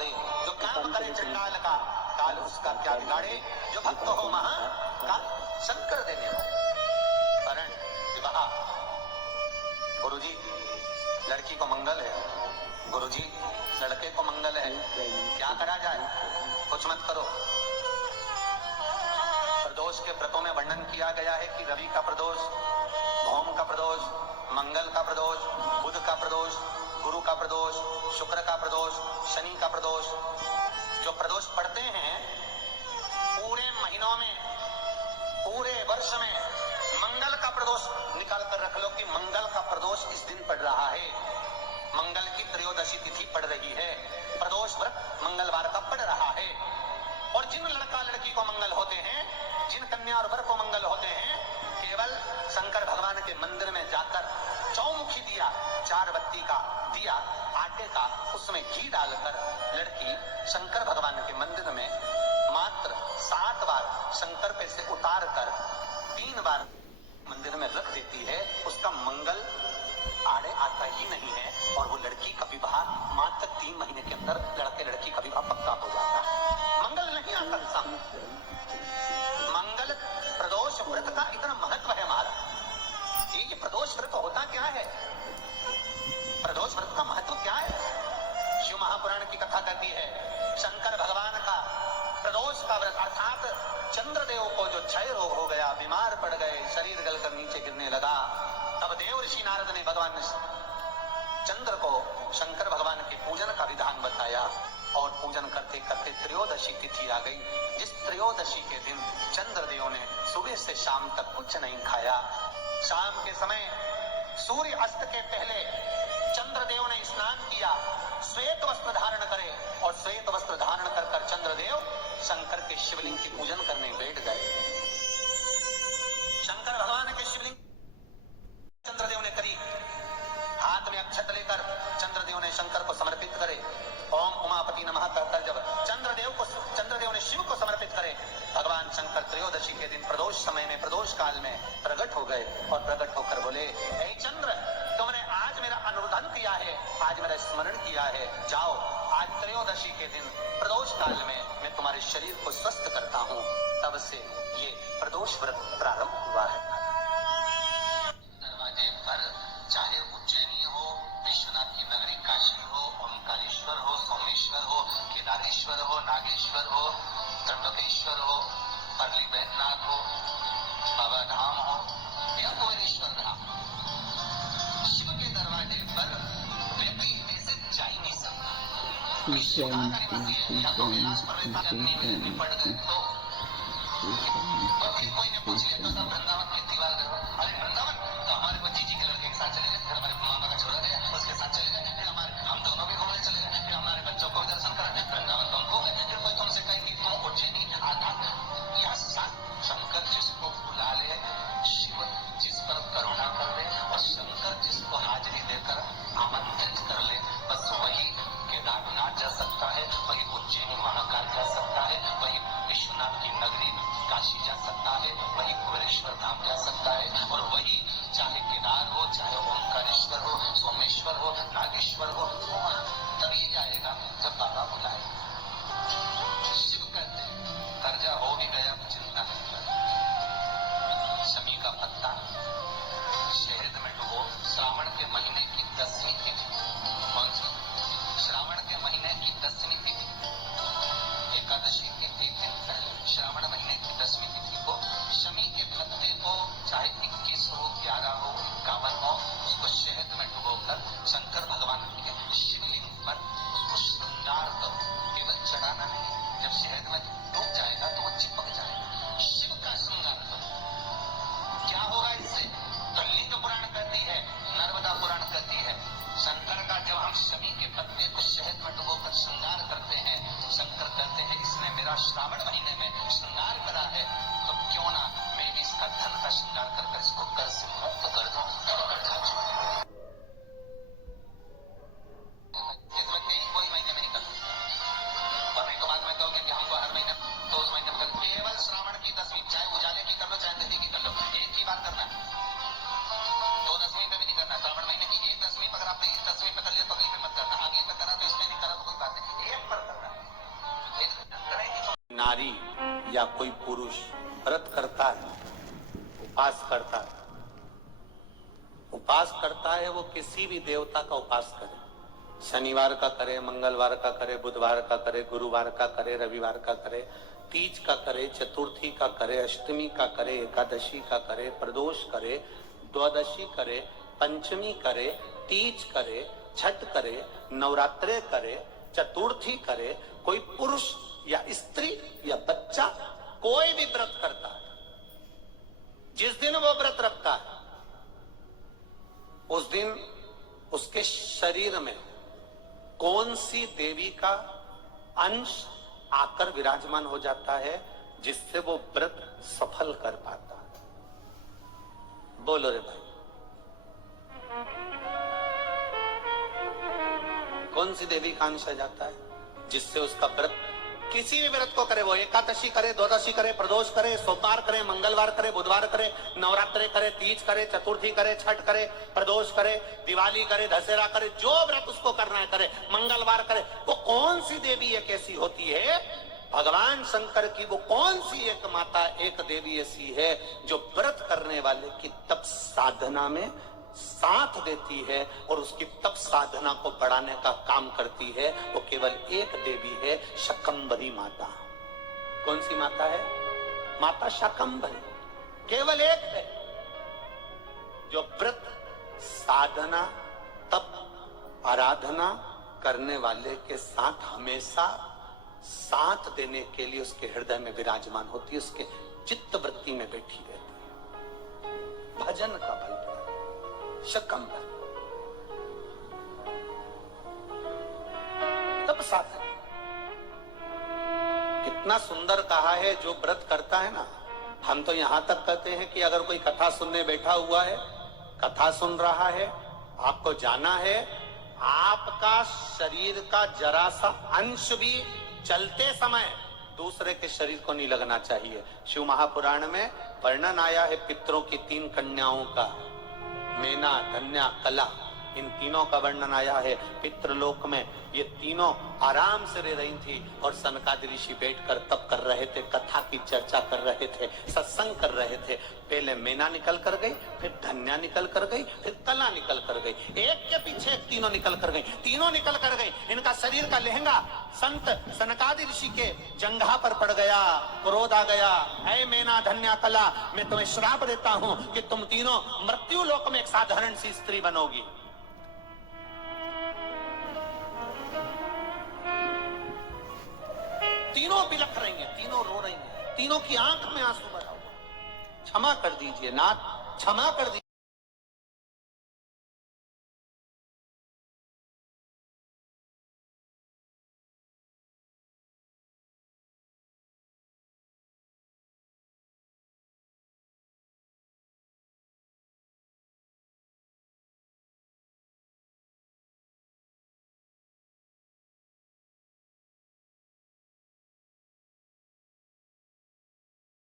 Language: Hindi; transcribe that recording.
संवारे, जो काम करे चंडाल का काल उसका क्या बिगाड़े, जो भक्त हो महा काल शंकर देने हो। करण विवाह, गुरुजी लड़की को मंगल है, गुरुजी लड़के को मंगल है, क्या करा जाए, कुछ मत करो। प्रदोष के व्रतों में वर्णन किया गया है कि रवि का प्रदोष, भौम का प्रदोष, मंगल का प्रदोष, बुध का प्रदोष, गुरु का प्रदोष, शुक्र का प्रदोष, शनि का प्रदोष। जो प्रदोष पड़ते हैं पूरे महीनों में, पूरे वर्ष में, मंगल का प्रदोष निकाल कर रख लो कि मंगल का प्रदोष इस दिन पड़ रहा है, मंगल की त्रयोदशी तिथि पड़ रही है, प्रदोष व्रत मंगलवार का पड़ रहा है। और जिन लड़का लड़की को मंगल होते हैं, जिन कन्या और वर को मंगल होते हैं, केवल शंकर भगवान के मंदिर में जाकर चौमुखी दिया, 4 बत्ती का दिया आटे का, उसमें घी डालकर लड़की शंकर भगवान के मंदिर में मात्र 7 बार शंकर पे से उतार कर 3 बार मंदिर में रख देती है, उसका मंगल आड़े आता ही नहीं है। और वो लड़की का विवाह मात्र 3 महीने के अंदर लड़के लड़की का विवाह पक्का हो जाता है। मंगल नहीं आता सामने। मंगल प्रदोष व्रत का इतना महत्व है महाराज। ये प्रदोष व्रत होता क्या है, प्रदोष व्रत का महत्व क्या है? शिव महापुराण की कथा कहती है शंकर भगवान का प्रदोष का व्रत, अर्थात चंद्रदेव को जो क्षय रोग हो गया, बीमार पड़ गए, शरीर गलकर नीचे गिरने लगा, तब देव ऋषि नारद ने भगवान चंद्र को शंकर भगवान के पूजन का विधान बताया। और पूजन करते करते त्रयोदशी तिथि आ गई। जिस त्रयोदशी के दिन चंद्रदेव ने सुबह से शाम तक कुछ नहीं खाया। शाम के समय सूर्य अस्त के पहले चंद्रदेव ने स्नान किया, श्वेत वस्त्र धारण करे, और श्वेत वस्त्र धारण कर चंद्रदेव शंकर के शिवलिंग की पूजन करने बैठ गए। शंकर भगवान के शिवलिंग चंद्रदेव ने करी, हाथ में अक्षत लेकर चंद्रदेव ने शंकर को समर्पित करे। ओम उमापति नमः कहकर जब चंद्रदेव ने शिव को समर्पित करे, भगवान शंकर त्रयोदशी के दिन प्रदोष समय में, प्रदोष काल में प्रकट हो गए और प्रकट होकर बोले, हे चंद्र, तुमने आज मेरा अनुरोधन किया है, आज मेरा स्मरण किया है, जाओ आज त्रयोदशी के दिन प्रदोष काल में मैं तुम्हारे शरीर को स्वस्थ करता हूँ। तब से ये प्रदोष व्रत प्रारंभ हुआ है। दरवाजे पर चाहे उज्जैनी हो, विश्वनाथ की नगरी काशी हो, ओंकारेश्वर हो, सोमेश्वर हो, केदारेश्वर हो, नागेश्वर हो, त्र्यंबकेश्वर हो, परली बैद्यनाथ हो, बाबा धाम हो या कुबेरेश्वर धाम, शिव के दरवाजे पर व्यक्ति ऐसे जा ही नहीं सकता। और फिर कोई ने पूछ लिया तो वृंदावन की दीवार करवा, अरे वृंदावन तो हमारे को जीजी के लड़के के साथ चले गए, फिर हमारे मामा का छोड़ा गया उसके साथ चले गए, फिर हम दोनों भी घूमने चले गए, फिर हमारे बच्चों को भी दर्शन करा, वृंदावन तो हम हो गए। फिर कोई तुमसे कहे कि तुम उज्जैनी आधा या शंकर जिसको बुला ले, शिव जिस पर करुणा कर ले, और शंकर जिसको हाजिरी देकर आमंत्रित कर ले, बस वही केदारनाथ जा सकता है, वही उज्जैनी महाकाल जा सकता है, वही विश्वनाथ की नगरी काशी जा सकता है, वही कुबेरेश्वर धाम जा सकता है, और वही चाहे केदार हो, चाहे ओंकारेश्वर हो, सोमेश्वर हो, नागेश्वर हो, तभी जाएगा जब बाबा बुलाए। शिव कहते कर्जा हो भी गया चिंता नहीं कर, शमी का पत्ता शहद में डुबो, श्रावण के महीने की 10वीं तिथि, कौन सी? श्रावण के महीने की 10वीं तिथि, एकादशी के 1 दिन पहले श्रावण महीने की 10वीं तिथि को शमी के पत्ते को चाहे 21 हो, 11 हो, 51 हो, उसको शहद में डुबोकर शंकर भगवान के शिवलिंग पर उसको श्रृंगार करो, नारी या कोई पुरुष व्रत करता है, उपास करता है, वो किसी भी देवता का उपास करे, शनिवार का करे, मंगलवार का करे, बुधवार का करे, गुरुवार का करे, रविवार का करे, तीज का करे, चतुर्थी का करे, अष्टमी का करे, एकादशी का करे, प्रदोष करे, द्वादशी करे, पंचमी करे, तीज करे, छठ करे, नवरात्रे करे, चतुर्थी करे, कोई पुरुष या स्त्री या बच्चा कोई भी व्रत करता है, जिस दिन वो व्रत रखता है उस दिन उसके शरीर में कौन सी देवी का अंश आकर विराजमान हो जाता है जिससे वो व्रत सफल कर पाता है। बोलो रे भाई, कौन सी देवी का अंश आ जाता है जिससे उसका व्रत, किसी भी व्रत को करे, वो एकादशी करे, द्वादशी करे, प्रदोष करे, सोमवार करे, मंगलवार करे, बुधवार करे, नवरात्रे करे, तीज करे, चतुर्थी करे, छठ करे, प्रदोष करे, दिवाली करे, दशहरा करे, जो व्रत उसको करना है करे, मंगलवार करे, वो कौन सी देवी एक ऐसी होती है, भगवान शंकर की वो कौन सी एक माता, एक देवी ऐसी है जो व्रत करने वाले की तप साधना में साथ देती है और उसकी तप साधना को बढ़ाने का काम करती है। वो केवल एक देवी है, शाकंभरी माता। कौन सी माता है? माता शाकंभरी, केवल एक है जो व्रत साधना तप आराधना करने वाले के साथ हमेशा साथ देने के लिए उसके हृदय में विराजमान होती है, उसके चित्त वृत्ति में बैठी रहती है। भजन का बल शाकंभरी तब साधन। कितना सुंदर कहा है, जो व्रत करता है ना, हम तो यहां तक कहते हैं कि अगर कोई कथा सुनने बैठा हुआ है, कथा सुन रहा है, आपको जाना है, आपका शरीर का जरा सा अंश भी चलते समय दूसरे के शरीर को नहीं लगना चाहिए। शिव महापुराण में वर्णन आया है पितरों की 3 कन्याओं का, मेना, धन्या, कला, इन तीनों का वर्णन आया है। पितृलोक में ये तीनों आराम से रह रही थी और सनकादि ऋषि बैठकर तप कर रहे थे, कथा की चर्चा कर रहे थे, सत्संग कर रहे थे। पहले मेना निकल कर गई, फिर धन्या निकल कर गई, फिर कला निकल कर गई, एक के पीछे एक तीनों निकल कर गई, तीनों निकल कर गई। इनका शरीर का लहंगा संत सनकादि ऋषि के जंघा पर पड़ गया, क्रोध आ गया, ऐ मेना, धन्या, कला, मैं तुम्हें श्राप देता हूं कि तुम तीनों मृत्यु लोक में एक साधारण सी स्त्री बनोगी। तीनों बिलख रही हैं, तीनों रो रही हैं, तीनों की आंख में आंसू भरा हुआ। क्षमा कर दीजिए नाथ, क्षमा कर दीजिए।